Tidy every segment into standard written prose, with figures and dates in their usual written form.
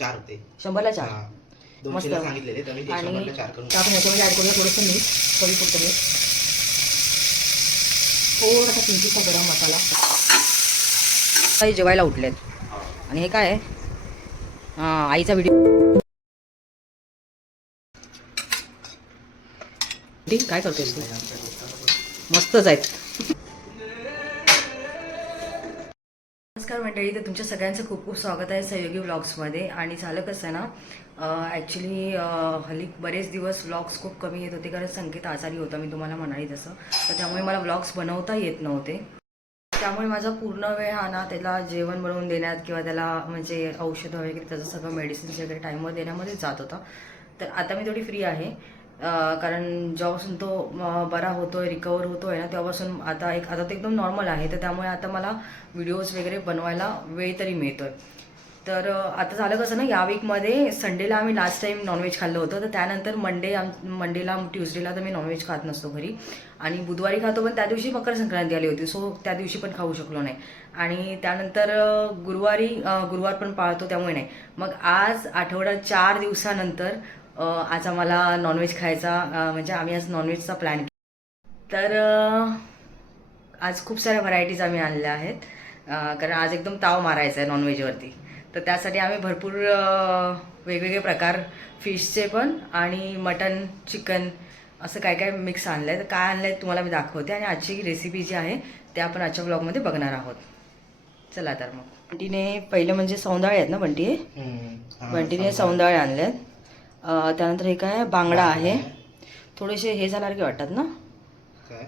4 होते. 100ला 4. हां. मस्त. 200ला सांगितलेले तर मी ते आणि 100ला 4 करून आपण ह्याच्यामध्ये ॲड करूया थोडंसं मीठ, चवीपुरतं मीठ, थोडासा किंचितसा गरम मसाला. काही जेवायला उठलेत. आणि हे काय आहे? आईचा व्हिडिओ. काय करतोयस तू? मस्तच आहेत. नमस्कार मंडळी, तर तुमच्या सगळ्यांचं खूप खूप स्वागत आहे सहयोगी व्लॉग्समध्ये. आणि झालं कसं आहे ना, ॲक्च्युली हल्ली बरेच दिवस व्लॉग्स खूप कमी येत होते कारण संकेत आजारी होता, मी तुम्हाला म्हणाली तसं. तर त्यामुळे मला व्लॉग्स बनवता येत नव्हते. त्यामुळे माझा पूर्ण वेळ हा ना त्याला जेवण बनवून देण्यात किंवा त्याला म्हणजे औषधं वगैरे त्याचं सगळं मेडिसिन्स वगैरे टाईमवर देण्यामध्ये जात होता. तर आता मी थोडी फ्री आहे कारण जेव्हापासून तो बरा होतोय, रिकवर होतोय ना, तेव्हापासून आता तो एकदम नॉर्मल आहे. तर त्यामुळे आता मला व्हिडिओज वगैरे बनवायला वेळ तरी मिळतोय. तर आता झालं कसं ना, या वीकमध्ये संडेला आम्ही लास्ट टाईम नॉनव्हेज खाल्लं होतं. तर त्यानंतर मंडेला ट्यूजडेला तर मी नॉनव्हेज खात नसतो घरी, आणि बुधवारी खातो, पण त्या दिवशी मकर संक्रांती आली होती, सो त्या दिवशी पण खाऊ शकलो नाही. आणि त्यानंतर गुरुवार पण पाळतो, त्यामुळे नाही. मग आज आठवडा 4 दिवसानंतर आज आम्हाला नॉनव्हेज खायचा, म्हणजे आम्ही आज नॉनव्हेजचा प्लॅन केला. तर आज खूप साऱ्या व्हरायटीज आम्ही आणल्या आहेत, कारण आज एकदम ताव मारायचा आहे नॉनव्हेजवरती. तर त्यासाठी आम्ही भरपूर वेगवेगळे प्रकार, फिशचे पण आणि मटन, चिकन, असं काय काय मिक्स आणलं आहे. तर काय आणलं आहे तुम्हाला मी दाखवते, आणि आजची रेसिपी जी आहे ते आपण आजच्या ब्लॉगमध्ये बघणार आहोत. चला तर मग. बंटीने पहिलं म्हणजे सौंदाळे आहेत ना बंटी? बंटीने सौंदाळे आणले आहेत. त्यानंतर हे काय बांगडा आहे. थोडेसे हे जाणार की वाटतात ना,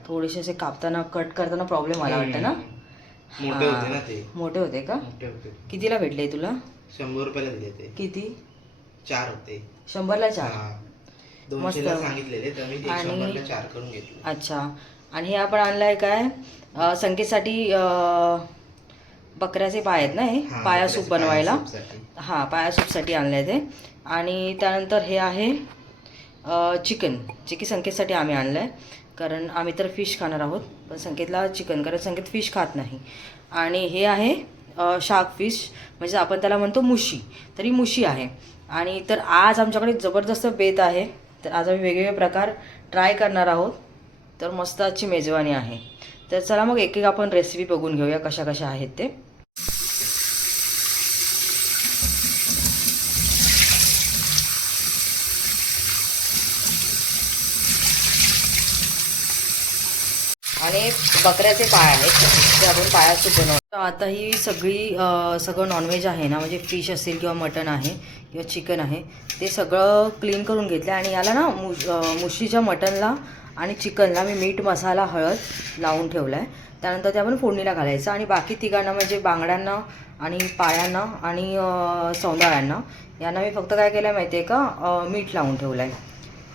थोडेसे असे कापताना कट करताना प्रॉब्लेम आला वाटतं ना. मोठे होते ना ते. मोठे होते का? मोठे होते. कितीला भेटले तुला? 100 रुपयाला दिले ते. किती? 4 होते. 100ला 4. 200ला सांगितलेले तर मी 100ला 4 करून घेतले. अच्छा. आणि हे आपण आणलंय काय, संकेतसाठी बकऱ्याचे पाय आहेत ना, हे पाया सूप बनवायला. हां, पाया सूपसाठी आणलंय ते. आणि त्यानंतर हे आहे चिकन, जे की संकेतसाठी आम्ही आणलं आहे, कारण आम्ही तर फिश खाणार आहोत, पण संकेतला चिकन, कारण संकेत फिश खात नाही. आणि हे आहे शार्क फिश, म्हणजे आपण त्याला म्हणतो मुशी, तरी मुशी आहे. आणि तर आज आमच्याकडे जबरदस्त बेत आहे, तर आज आम्ही वेगवेगळे प्रकार ट्राय करणार आहोत. तर मस्त आजची मेजवानी आहे. तर चला मग एक एक आपण रेसिपी बघून घेऊया कशा कशा आहेत ते. आणि बकऱ्याचे पाय आहेत, ते आपण पाया सूप बनवतो. आता ही सगळं नॉनव्हेज आहे ना, म्हणजे फिश असेल किंवा मटण आहे किंवा चिकन आहे, ते सगळं क्लीन करून घेतलं. आणि याला ना मुशीच्या मटणला आणि चिकनला मी मीठ, मसाला, हळद लावून ठेवलं आहे. त्यानंतर ते आपण फोडणीला घालायचं. आणि बाकी तिघांना म्हणजे बांगड्यांना आणि पायांना आणि सौंदाळ्यांना, यांना मी फक्त काय केलं आहे माहिती आहे का, मीठ लावून ठेवलं आहे.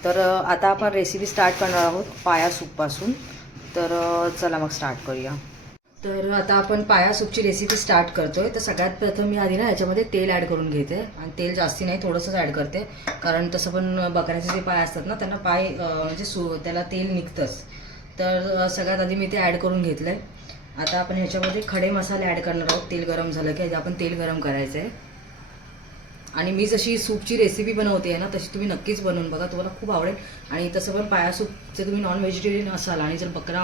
तर आता आपण रेसिपी स्टार्ट करणार आहोत पाया सूपपासून. तर चला मग स्टार्ट करूया. तर आता आपण पाया सूपची रेसिपी स्टार्ट करतोय. तर सगळ्यात प्रथम मी आधी ना याच्यामध्ये तेल ॲड करून घेते, आणि तेल जास्ती नाही, थोडंसंच ॲड करते, कारण तसं पण बकऱ्याचे जे पाय असतात ना, त्यांना पाय म्हणजे त्याला तेल निघतंच. तर सगळ्यात आधी मी ते ॲड करून घेतलं आहे. आता आपण ह्याच्यामध्ये खडे मसाले ॲड करणार आहोत. तेल गरम झालं की आपण तेल गरम करायचं आहे. आणि मी जशी सूपची रेसिपी बनवते आहे ना, तशी तुम्ही नक्कीच बनवून बघा, तुम्हाला खूप आवडेल. आणि तसं पण पाया सूपचे तुम्ही नॉन व्हेजिटेरियन असाल आणि जर बकरा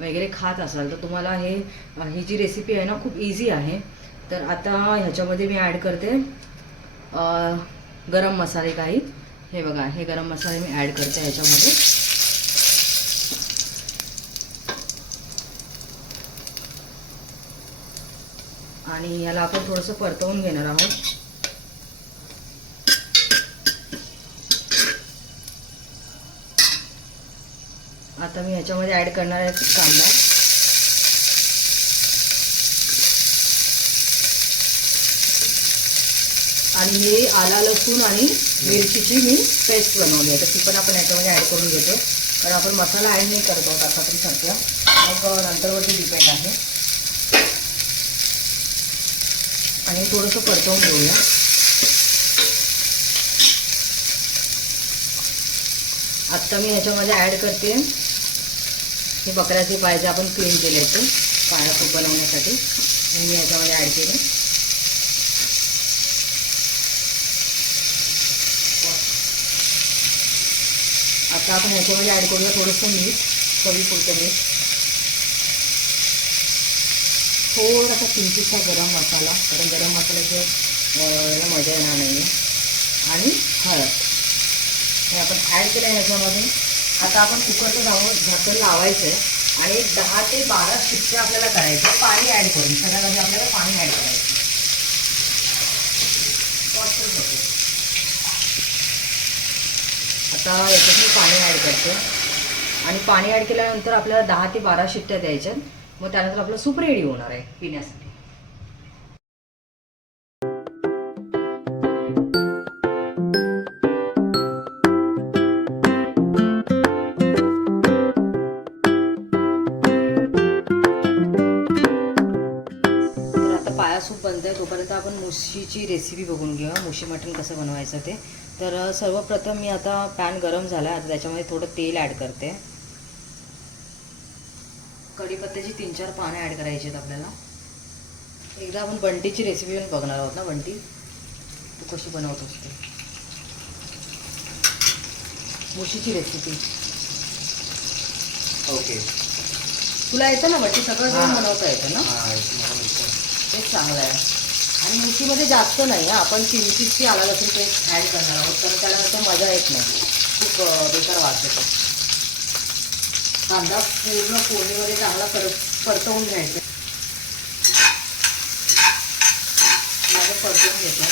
वगैरे खात असाल तर तुम्हाला ही जी रेसिपी आहे ना खूप इझी आहे. तर आता ह्याच्यामध्ये मी ॲड करते गरम मसाले काही. हे बघा, हे गरम मसाले मी ॲड करते ह्याच्यामध्ये. आणि याला आपण थोडंसं परतवून घेणार आहोत. आता मी ह्याच्यामध्ये ॲड करणार आहे कांदा. आणि हे आला लसूण आणि मिरचीची मी पेस्ट बनवली आहे, तर ती पण आपण ह्याच्यामध्ये ॲड करून घेतो, कारण आपण मसाला ॲड नाही करत आहोत आता तरी सध्या, मग नंतरवरती डिपेंड आहे. आणि थोडंसं परतवून घेऊया. आत्ता मी ह्याच्यामध्ये ॲड करते हे बकऱ्याचे पाय जे आपण क्लीन केले ते पाया सूप बनवण्यासाठी, मी ह्याच्यामध्ये ॲड केले. आता आपण ह्याच्यामध्ये ॲड करूया थोडंसं मीठ, चवीपुरतं मीठ, थोडासा किंचितचा गरम मसाला, कारण गरम मसाल्याची मजा येणार नाही आहे, आणि हळद हे आपण ॲड केलं आहे ह्याच्यामध्ये. आता आपण कुकरचं झाकण लावायचं आहे आणि 10 ते 12 शिट्ट्या आपल्याला करायचं, पाणी ॲड करून. सगळ्यात आधी आपल्याला पाणी ॲड करायचं. आता याच्यात मी पाणी ॲड करते आणि पाणी ॲड केल्यानंतर आपल्याला 10 ते 12 शिट्ट्या द्यायच्या. मग त्यानंतर आपलं सूप रेडी होणार आहे पिण्यासाठी. सूप बनतं आहे तोपर्यंत आपण मुशीची रेसिपी बघून घेऊया, मुशी मटण कसं बनवायचं ते. तर सर्वप्रथम मी आता पॅन गरम झाला आहे, आता त्याच्यामध्ये थोडं तेल ॲड करते. कढीपत्त्याची 3-4 पानं ॲड करायची आहेत आपल्याला. एकदा आपण बंटीची रेसिपी पण बघणार आहोत ना, बंटी तू कशी बनवत असते मुशीची रेसिपी. ओके, तुला येतं ना बंटी, सगळं जेवण बनवता येतं ना, तेच चांगलं आहे. आणि मुशीमध्ये जास्त नाही आहे, आपण किंचितची आला लसूण पेस्ट ॲड करणार आहोत, तर त्यानंतर मजा येत नाही, खूप बेकार वास येतो. कांदा पूर्ण फोडणीमध्ये चांगला परतवून घ्यायचा. माझं परतवून घेतो.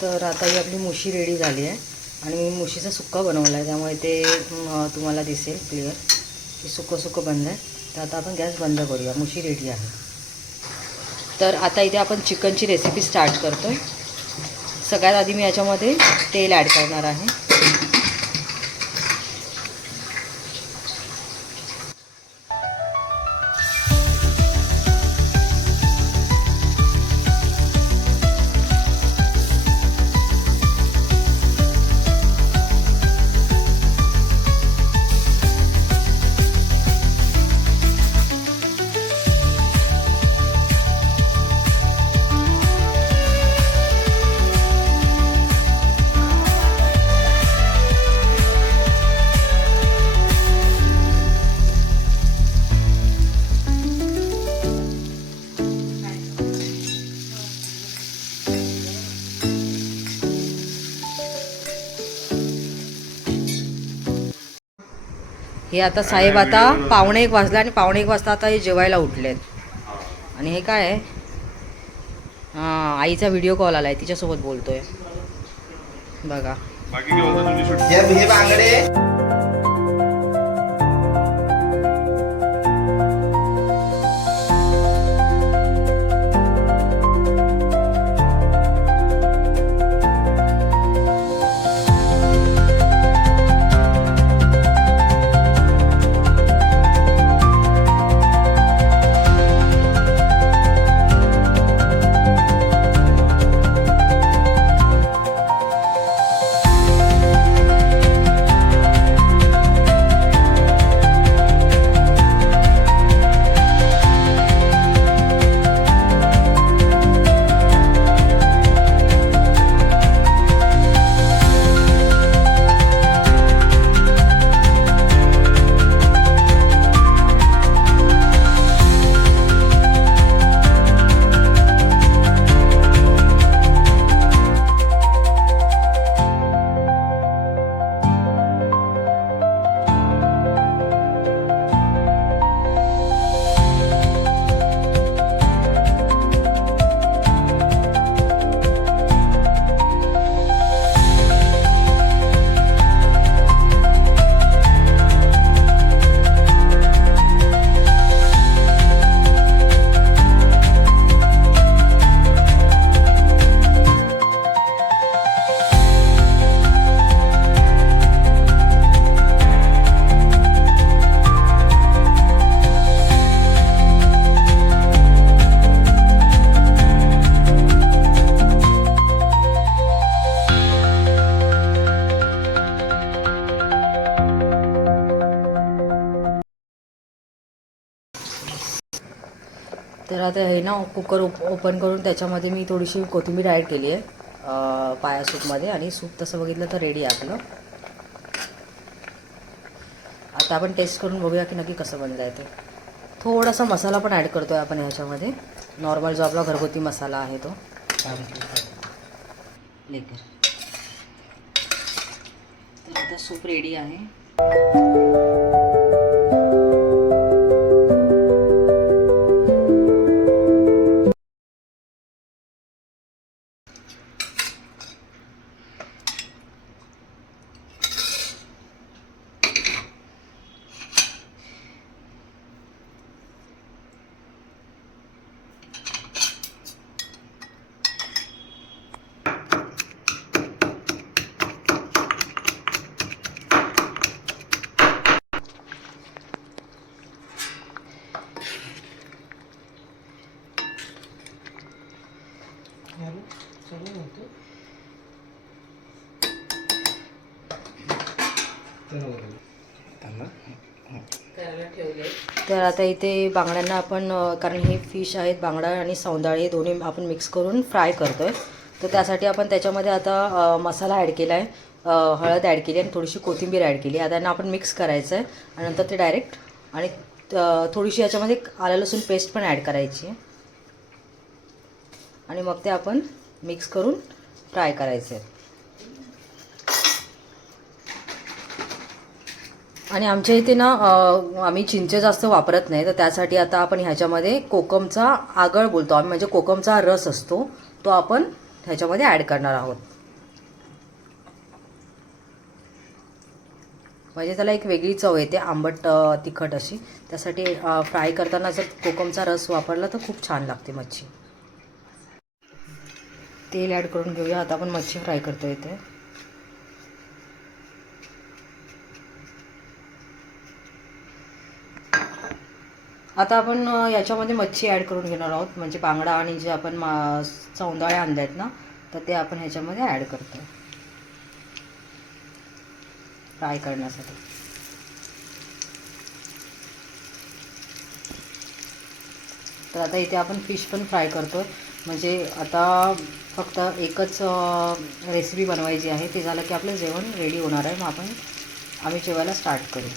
तर आता ही आपली मुशी रेडी झाली आहे आणि मी मुशीचा सुक्का बनवला आहे, त्यामुळे ते तुम्हाला दिसेल क्लिअर की सुक्कं सुक्कं बंद आहे. तर आता आपण गॅस बंद करूया, मुशी रेडी आहे. तर आता इथे आपण चिकनची रेसिपी स्टार्ट करतो आहे. सगळ्यात आधी मी याच्यामध्ये तेल ॲड करणार आहे. हे आता साहेब आता 1:15 वाजला आणि 1:15 वाजता आता हे जेवायला उठलेत. आणि हे काय आहे, हां आईचा व्हिडिओ कॉल आला आहे, तिच्यासोबत बोलतोय बघा. हे बांगडे तर आता हे ना कुकर ओपन करून त्याच्यामध्ये मी थोडीशी कोथिंबीर ॲड केली आहे पाया सूपमध्ये, आणि सूप तसं बघितलं तर रेडी आहे आपलं. आता आपण टेस्ट करून बघूया की नक्की कसं बनलं आहे ते. थोडासा मसाला पण ॲड करतो आहे आपण ह्याच्यामध्ये, नॉर्मल जो आपला घरगुती मसाला आहे तो. लेकर तर आता सूप रेडी आहे. तर आता इथे बांगड्यांना आपण, कारण हे फिश आहेत बांगडा आणि सौंदाळे, हे दोन्ही आपण मिक्स करून फ्राय करतो आहे. तर त्यासाठी आपण त्याच्यामध्ये आता मसाला ॲड केला आहे, हळद ॲड केली आणि थोडीशी कोथिंबीर ॲड केली. आता यांना आपण मिक्स करायचं आहे आणि नंतर ते डायरेक्ट, आणि थोडीशी याच्यामध्ये आलं लसूण पेस्ट पण ॲड करायची आहे आणि मग ते आपण मिक्स करून फ्राय करायचं आहे. आणि आमच्या इथे ना आम्ही चिंच जास्त वापरत नाही, तर त्यासाठी आता आपण ह्याच्यामध्ये कोकमचा आगळ बोलतो आम्ही, म्हणजे कोकमचा रस असतो तो आपण ह्याच्यामध्ये ॲड करणार आहोत. म्हणजे त्याला एक वेगळी चव येते, आंबट तिखट अशी. त्यासाठी फ्राय करताना जर कोकमचा रस वापरला तर खूप छान लागते मच्छी. तेल ॲड करून घेऊया. आता आपण मच्छी फ्राय करतो इथे. आता आपण याच्यामध्ये मच्छी ॲड करून घेणार आहोत, म्हणजे बांगडा आणि जे आपण सौंदाळे आणले आहेत ना, तर ते आपण ह्याच्यामध्ये ॲड करतो फ्राय करण्यासाठी. तर आता इथे आपण फिश पण फ्राय करतो, म्हणजे आता फक्त एकच रेसिपी बनवायची आहे. ते झालं की आपलं जेवण रेडी होणार आहे. मग आम्ही जेवायला स्टार्ट करू.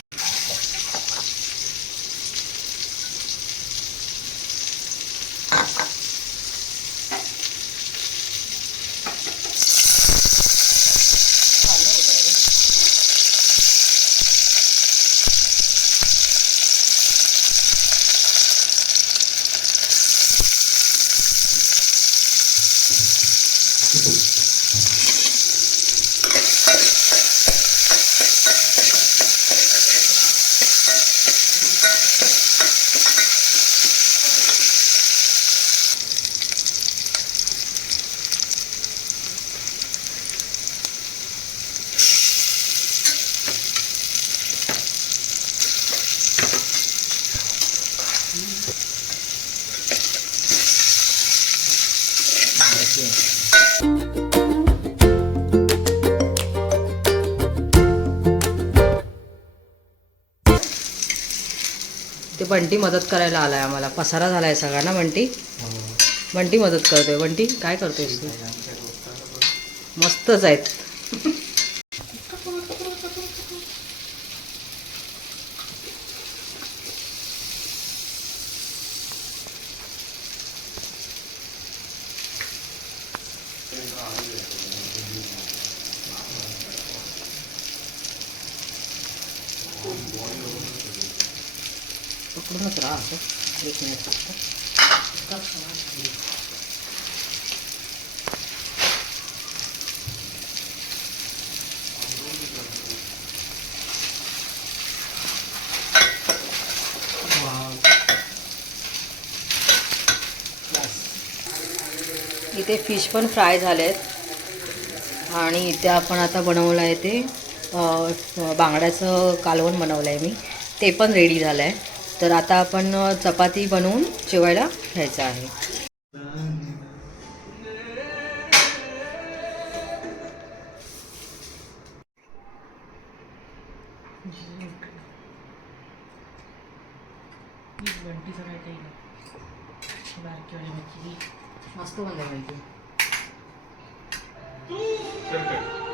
ते बंटी मदत करायला आलाय आम्हाला. पसारा झालाय सगळा ना बंटी. बंटी मदत करतोय. बंटी काय करतोयस तू? मस्तच आहेत. पकडूनच राहा असं 1 मिनिट फक्त. इथे फिश पण फ्राय झाले आहेत आणि इथे आपण आता बनवलं आहे ते बांगड्याचं कालवण बनवलं आहे मी, ते पण रेडी झालं आहे. तर आता आपण चपाती बनवून जेवायला घ्यायचं आहे. बाकीचं काय काही नाही. बारकीवाली मच्छी मस्त बनलं माहिती. Perfect.